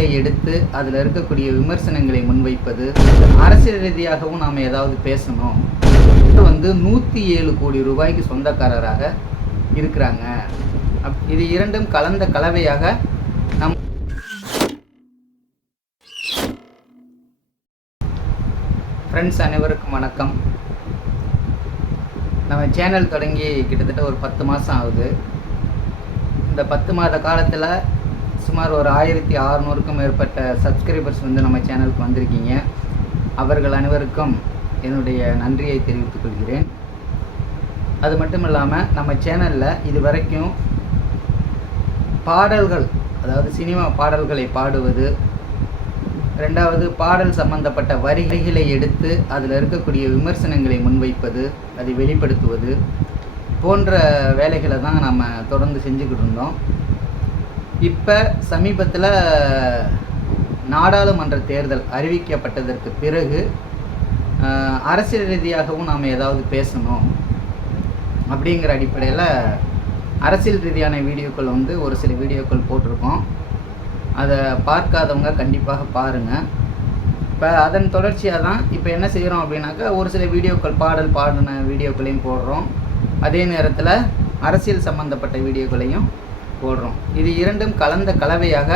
வரிகளை எடுத்து அதில் இருக்கக்கூடிய விமர்சனங்களை முன்வைப்பது, அரசியல் ரீதியாகவும் நாம் ஏதாவது பேசணும். வந்து 107 கோடி ரூபாய்க்கு சொந்தக்காரராக இருக்கிறாங்க. இது இரண்டும் கலந்த கலவையாக நம் ஃப்ரெண்ட்ஸ் அனைவருக்கும் வணக்கம். நம்ம சேனல் தொடங்கி கிட்டத்தட்ட ஒரு 10 மாதம் ஆகுது. இந்த 10 மாத காலத்தில் சுமார் ஒரு 1600க்கும் மேற்பட்ட சப்ஸ்கிரைபர்ஸ் வந்து நம்ம சேனலுக்கு வந்திருக்கீங்க. அவர்கள் அனைவருக்கும் என்னுடைய நன்றியை தெரிவித்துக் கொள்கிறேன். அது மட்டும் இல்லாமல் நம்ம சேனலில் இது வரைக்கும் பாடல்கள், அதாவது சினிமா பாடல்களை பாடுவது, ரெண்டாவது பாடல் சம்பந்தப்பட்ட வரிகளை எடுத்து அதில் இருக்கக்கூடிய விமர்சனங்களை முன்வைப்பது, அதை வெளிப்படுத்துவது போன்ற வேலைகளை தான் நம்ம தொடர்ந்து செஞ்சுக்கிட்டு இருந்தோம். இப்போ சமீபத்தில் நாடாளுமன்ற தேர்தல் அறிவிக்கப்பட்டதற்கு பிறகு அரசியல் ரீதியாகவும் நாம் ஏதாவது பேசணும் அப்படிங்கிற அடிப்படையில் அரசியல் ரீதியான வீடியோக்கள் வந்து ஒரு சில வீடியோக்கள் போட்டிருக்கோம். அதை பார்க்காதவங்க கண்டிப்பாக பாருங்கள். இப்போ அதன் தொடர்ச்சியாக தான் இப்போ என்ன செய்கிறோம் அப்படின்னாக்கா, ஒரு சில வீடியோக்கள் பாடின வீடியோக்களையும் போடுறோம். அதே நேரத்தில் அரசியல் சம்பந்தப்பட்ட வீடியோக்களையும் போடுறோம். இது இரண்டும் கலந்த கலவையாக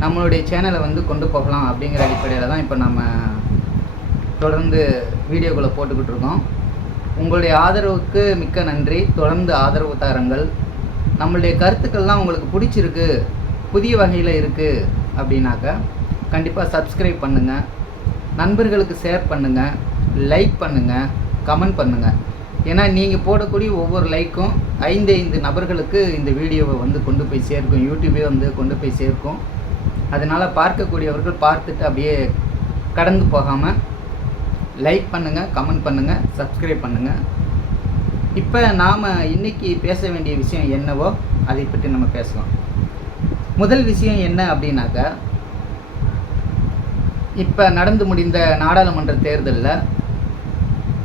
நம்மளுடைய சேனலை வந்து கொண்டு போகலாம் அப்படிங்கிற அடிப்படையில் தான் இப்போ நம்ம தொடர்ந்து வீடியோக்களை போட்டுக்கிட்டு இருக்கோம். உங்களுடைய ஆதரவுக்கு மிக்க நன்றி. தொடர்ந்து ஆதரவு தாருங்கள். நம்மளுடைய கருத்துக்கள்லாம் உங்களுக்கு பிடிச்சிருக்கு, புதிய வகையில் இருக்குது அப்படின்னாக்கா கண்டிப்பாக சப்ஸ்கிரைப் பண்ணுங்கள், நண்பர்களுக்கு ஷேர் பண்ணுங்கள், லைக் பண்ணுங்கள், கமெண்ட் பண்ணுங்கள். ஏன்னா நீங்கள் போடக்கூடிய ஒவ்வொரு லைக்கும் 5 நபர்களுக்கு இந்த வீடியோவை வந்து கொண்டு போய் சேர்க்கும், யூடியூபே வந்து கொண்டு போய் சேர்க்கும். அதனால் பார்க்கக்கூடியவர்கள் பார்த்துட்டு அப்படியே கடந்து போகாமல் லைக் பண்ணுங்கள், கமெண்ட் பண்ணுங்கள், சப்ஸ்கிரைப் பண்ணுங்கள். இப்போ நாம் இன்றைக்கி பேச வேண்டிய விஷயம் என்னவோ அதை பற்றி நம்ம பேசலாம். முதல் விஷயம் என்ன அப்படின்னாக்கா, இப்போ நடந்து முடிந்த நாடாளுமன்ற தேர்தலில்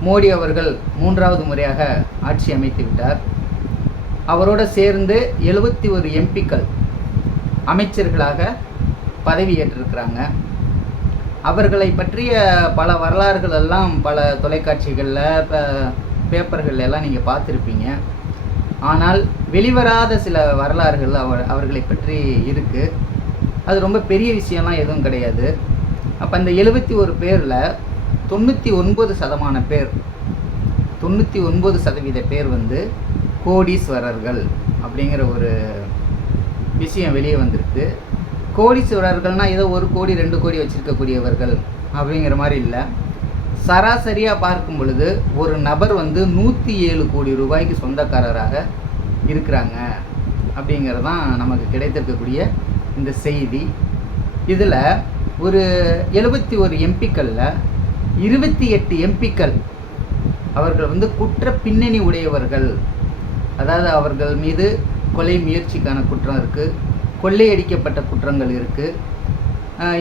மோடி அவர்கள் 3வது முறையாக ஆட்சி அமைத்து விட்டார். அவரோடு சேர்ந்து 71 எம்பிக்கள் அமைச்சர்களாக பதவியேற்றிருக்கிறாங்க. அவர்களை பற்றிய பல வரலாறுகள் எல்லாம் பல தொலைக்காட்சிகளில் பேப்பர்கள் எல்லாம் நீங்கள் பார்த்துருப்பீங்க. ஆனால் வெளிவராத சில வரலாறுகள் அவர்களை பற்றி இருக்குது. அது ரொம்ப பெரிய விஷயம்லாம் எதுவும் கிடையாது. அப்போ அந்த 71 பேரில் 99% பேர், 99% பேர் வந்து கோடீஸ்வரர்கள் அப்படிங்கிற ஒரு விஷயம் வெளியே வந்திருக்கு. கோடீஸ்வரர்கள்னால் ஏதோ 1 கோடி 2 கோடி வச்சுருக்கக்கூடியவர்கள் அப்படிங்கிற மாதிரி இல்லை. சராசரியாக பார்க்கும் பொழுது ஒரு நபர் வந்து 107 கோடி ரூபாய்க்கு சொந்தக்காரராக இருக்கிறாங்க அப்படிங்கிறது தான் நமக்கு கிடைத்திருக்கக்கூடிய இந்த செய்தி. இதில் ஒரு 71 எம்பிக்களில் 28 எம்பிக்கள் அவர்கள் வந்து குற்ற பின்னணி உடையவர்கள். அதாவது அவர்கள் மீது கொலை முயற்சிக்கான குற்றம் இருக்குது, கொள்ளையடிக்கப்பட்ட குற்றங்கள் இருக்குது.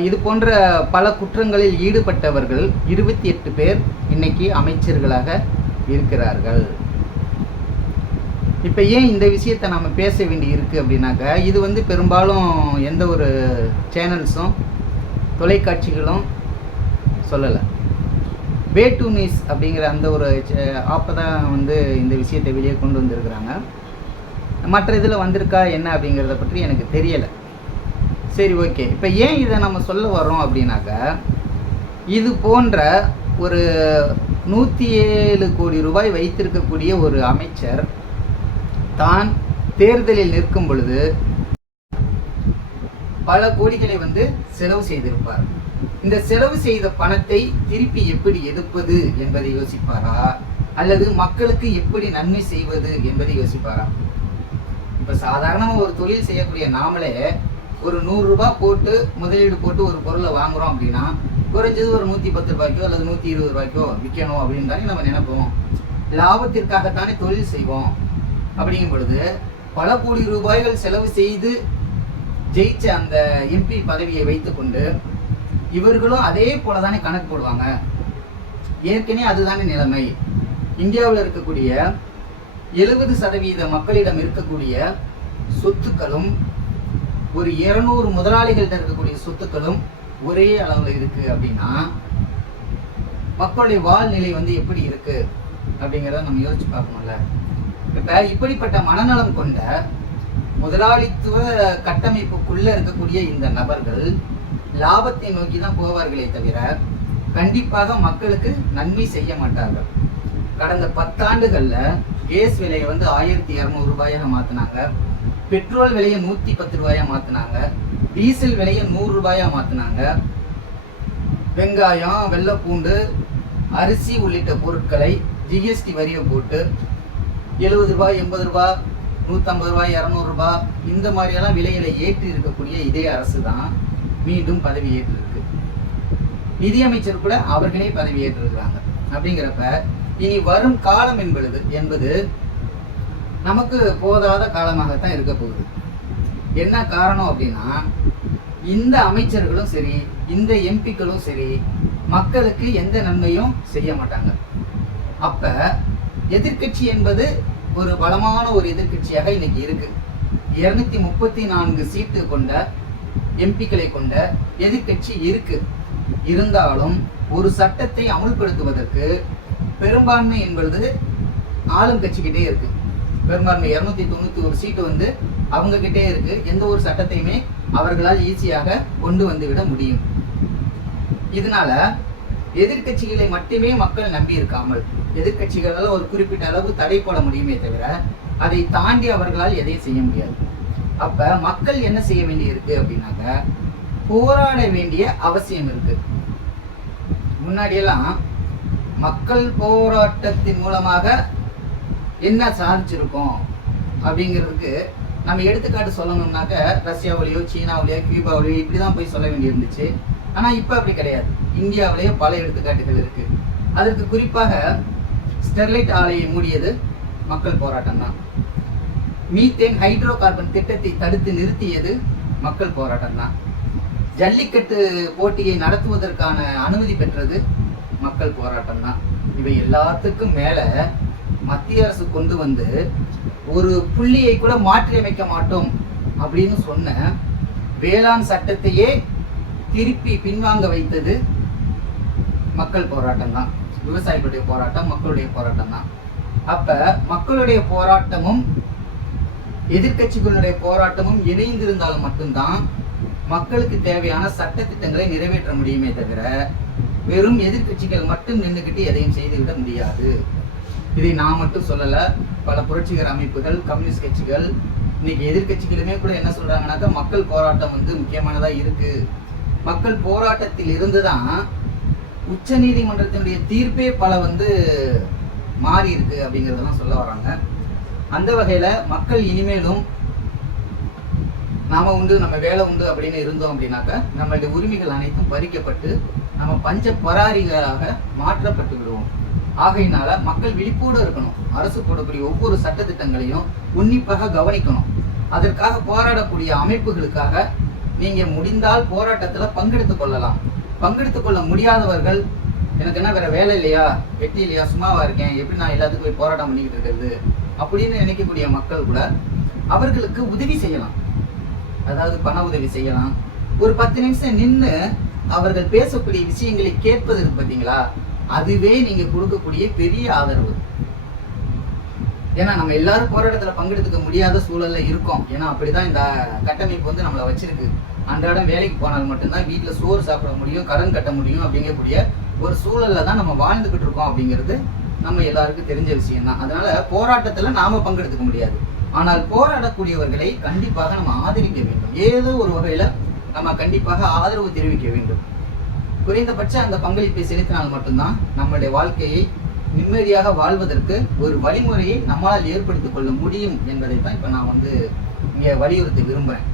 இது போன்ற பல குற்றங்களில் ஈடுபட்டவர்கள் 28 பேர் இன்னைக்கு அமைச்சர்களாக இருக்கிறார்கள். இப்போ ஏன் இந்த விஷயத்தை நம்ம பேச வேண்டி இருக்குது அப்படின்னாக்கா, இது வந்து பெரும்பாலும் எந்த ஒரு சேனல்ஸும் தொலைக்காட்சிகளும் சொல்லலை. வே டூ நியூஸ் அப்படிங்கிற அந்த ஒரு ஆப்பை தான் வந்து இந்த விஷயத்தை வெளியே கொண்டு வந்திருக்கிறாங்க. மற்ற இதில் வந்திருக்கா என்ன அப்படிங்கிறத பற்றி எனக்கு தெரியலை. சரி, ஓகே. இப்போ ஏன் இதை நம்ம சொல்ல வரோம் அப்படின்னாக்கா, இது போன்ற ஒரு 107 கோடி ரூபாய் வைத்திருக்கக்கூடிய ஒரு அமைச்சர் தான் தேர்தலில் நிற்கும் பொழுது பல கோடிகளை வந்து செலவு செய்திருப்பார். இந்த செலவு செய்த பணத்தை திருப்பி எப்படி எடுப்பது என்பதை யோசிப்பாரா, அல்லது மக்களுக்கு எப்படி நன்மை செய்வது என்பதை யோசிப்பாரா? இப்போ சாதாரணமாக ஒரு தொழில் செய்யக்கூடிய நாமளே ஒரு 100 ரூபாய் போட்டு முதலீடு போட்டு ஒரு பொருளை வாங்குகிறோம் அப்படின்னா குறைஞ்சது ஒரு 110 ரூபாய்க்கோ அல்லது 120 ரூபாய்க்கோ விற்கணும் அப்படின்னு தானே நம்ம நினைப்போம். லாபத்திற்காகத்தானே தொழில் செய்வோம். அப்படிங்கும் பொழுது பல கோடி ரூபாய்கள் செலவு செய்து ஜெயிச்ச அந்த எம்பி பதவியை வைத்துக்கொண்டு இவர்களும் அதே போல தானே கணக்கு போடுவாங்க. ஏற்கனவே அதுதானே நிலைமை. இந்தியாவில் இருக்கக்கூடிய 70% மக்களிடம் இருக்கக்கூடிய சொத்துக்களும் ஒரு 200 முதலாளிகள்கிட்ட இருக்கக்கூடிய சொத்துக்களும் ஒரே அளவில் இருக்கு அப்படின்னா மக்களுடைய வாழ்நிலை வந்து எப்படி இருக்கு அப்படிங்கிறத நம்ம யோசிச்சு பார்க்கணும்ல. இப்ப இப்படிப்பட்ட மனநலம் கொண்ட முதலாளித்துவ கட்டமைப்புக்குள்ள இருக்கக்கூடிய இந்த நபர்கள் லாபத்தை நோக்கி தான் போவார்களே தவிர கண்டிப்பாக மக்களுக்கு நன்மை செய்ய மாட்டார்கள். கடந்த 10 ஆண்டுகள்ல கேஸ் விலையை வந்து 1200 ரூபாயாக மாத்தினாங்க, பெட்ரோல் விலையை 110 ரூபாயா மாத்தினாங்க, டீசல் விலையை 100 ரூபாயா மாத்தினாங்க, வெங்காயம், வெள்ளைப்பூண்டு, அரிசி உள்ளிட்ட பொருட்களை ஜிஎஸ்டி வரியை போட்டு 70 ரூபாய், 80 ரூபாய், 150 ரூபாய், 200 ரூபாய் இந்த மாதிரியெல்லாம் விலைகளை ஏற்றி இருக்கக்கூடிய இதே அரசு தான் மீண்டும் பதவி ஏற்றிருக்கு. நிதியமைச்சர் கூட அவர்களே பதவி ஏற்றிருக்கிறாங்க. அப்படிங்கிறப்ப இனி வரும் காலம் என்பது நமக்கு போதாத காலமாகத்தான் இருக்க போகுது. என்ன காரணம் அப்படின்னா, இந்த அமைச்சர்களும் சரி, இந்த எம்பிக்களும் சரி, மக்களுக்கு எந்த நன்மையும் செய்ய மாட்டாங்க. அப்ப எதிர்கட்சி என்பது ஒரு பலமான ஒரு எதிர்கட்சியாக இன்னைக்கு இருக்கு. 234 சீட்டு கொண்ட எம்பிக்களை கொண்ட எதிர்கட்சி இருக்கு. இருந்தாலும் ஒரு சட்டத்தை அமுல்படுத்துவதற்கு பெரும்பான்மை என்பது ஆளும் கட்சிக்கிட்டே இருக்கு. பெரும்பான்மை 291 சீட்டு வந்து அவங்க கிட்டே இருக்கு. எந்த ஒரு சட்டத்தையுமே அவர்களால் ஈஸியாக கொண்டு வந்து விட முடியும். இதனால எதிர்கட்சிகளை மட்டுமே மக்கள் நம்பி இருக்காமல் எதிர்கட்சிகளால் ஒரு குறிப்பிட்ட அளவு தடை போட முடியுமே தவிர அதை தாண்டி அவர்களால் எதையும் செய்ய முடியாது. அப்ப மக்கள் என்ன செய்ய வேண்டி இருக்கு அப்படின்னாக்க, போராட வேண்டிய அவசியம் இருக்கு. முன்னாடியெல்லாம் மக்கள் போராட்டத்தின் மூலமாக என்ன சாதிச்சிருக்கோம் அப்படிங்கிறதுக்கு நம்ம எடுத்துக்காட்டு சொல்லணும்னாக்க ரஷ்யாவிலேயோ, சீனாவிலேயோ, கியூபாவிலேயோ இப்படிதான் போய் சொல்ல வேண்டி இருந்துச்சு. ஆனா இப்ப அப்படி கிடையாது. இந்தியாவிலேயே பல எடுத்துக்காட்டுகள் இருக்கு. அதற்கு குறிப்பாக ஸ்டெர்லைட் ஆலையை மூடியது மக்கள் போராட்டம் தான். மீத்தேன் ஹைட்ரோ கார்பன் திட்டத்தை தடுத்து நிறுத்தியது மக்கள் போராட்டம் தான். ஜல்லிக்கட்டு போட்டியை நடத்துவதற்கான அனுமதி பெற்றது மக்கள் போராட்டம் தான். இவை எல்லாத்துக்கும் மேல மத்திய அரசு கொண்டு வந்து ஒரு புள்ளியை கூட மாற்றி அமைக்க மாட்டோம் அப்படின்னு சொன்ன வேளாண் சட்டத்தையே திருப்பி பின்வாங்க வைத்தது மக்கள் போராட்டம் தான். விவசாயிகளுடைய போராட்டம், மக்களுடைய போராட்டம் தான். அப்ப மக்களுடைய போராட்டமும் எதிர்கட்சிகளுடைய போராட்டமும் இணைந்திருந்தால் மட்டும்தான் மக்களுக்கு தேவையான சட்ட திட்டங்களை நிறைவேற்ற முடியுமே தவிர வெறும் எதிர்கட்சிகள் மட்டும் நின்றுக்கிட்டு எதையும் செய்துவிட முடியாது. இதை நான் மட்டும் சொல்லல, பல புரட்சிகர அமைப்புகள், கம்யூனிஸ்ட் கட்சிகள், இன்னைக்கு எதிர்கட்சிகளுமே கூட என்ன சொல்றாங்கன்னாக்கா, மக்கள் போராட்டம் வந்து முக்கியமானதா இருக்கு. மக்கள் போராட்டத்தில் இருந்துதான் உச்ச நீதிமன்றத்தினுடைய தீர்ப்பே பல வந்து மாறி இருக்கு அப்படிங்கிறதெல்லாம் சொல்ல வராங்க. அந்த வகையில மக்கள் இனிமேலும் நாம உண்டு, நம்ம வேலை உண்டு அப்படின்னு இருந்தோம் அப்படின்னாக்க நம்மளுடைய உரிமைகள் அனைத்தும் பறிக்கப்பட்டு நம்ம பஞ்ச பராரிகளாக மாற்றப்பட்டு விடுவோம். ஆகையினால மக்கள் விழிப்போடு இருக்கணும். அரசு போடக்கூடிய ஒவ்வொரு சட்டத்திட்டங்களையும் உன்னிப்பாக கவனிக்கணும். அதற்காக போராடக்கூடிய அமைப்புகளுக்காக நீங்க முடிந்தால் போராட்டத்துல பங்கெடுத்துக் கொள்ளலாம். பங்கெடுத்துக் கொள்ள முடியாதவர்கள், எனக்கு என்ன வேற வேலை இல்லையா, வெட்டி இல்லையா, சும்மாவா இருக்கேன், எப்படி நான் எல்லாத்துக்கும் போய் போராட்டம் பண்ணிக்கிட்டு இருக்கிறது அப்படின்னு நினைக்கக்கூடிய மக்கள் கூட அவர்களுக்கு உதவி செய்யலாம். அதாவது பண உதவி செய்யலாம். ஒரு 10 நிமிஷம் நின்று அவர்கள் பேசக்கூடிய விஷயங்களை கேட்பதற்கு பார்த்தீங்களா, அதுவே நீங்க கொடுக்கக்கூடிய பெரிய ஆதரவு. ஏன்னா நம்ம எல்லாரும் போராட்டத்துல பங்கெடுத்துக்க முடியாத சூழல்ல இருக்கோம். ஏன்னா அப்படிதான் இந்த கட்டமைப்பு வந்து நம்மளை வச்சிருக்கு. அன்றாடம் வேலைக்கு போனால் மட்டும்தான் வீட்டுல சோறு சாப்பிட முடியும், கடன் கட்ட முடியும் அப்படிங்கக்கூடிய ஒரு சூழல்ல தான் நம்ம வாழ்ந்துகிட்டு இருக்கோம். அப்படிங்கிறது நம்ம எல்லாருக்கும் தெரிஞ்ச விஷயம் தான். அதனால போராட்டத்துல நாம பங்கெடுத்துக்க முடியாது. ஆனால் போராடக்கூடியவர்களை கண்டிப்பாக நம்ம ஆதரிக்க வேண்டும். ஏதோ ஒரு வகையில நம்ம கண்டிப்பாக ஆதரவு தெரிவிக்க வேண்டும். குறைந்தபட்ச அந்த பங்களிப்பை செலுத்தினால் மட்டும்தான் நம்மளுடைய வாழ்க்கையை நிம்மதியாக வாழ்வதற்கு ஒரு வழிமுறையை நம்மளால் ஏற்படுத்திக் கொள்ள முடியும் என்பதை தான் இப்ப நான் வந்து இங்க வலியுறுத்த விரும்புறேன்.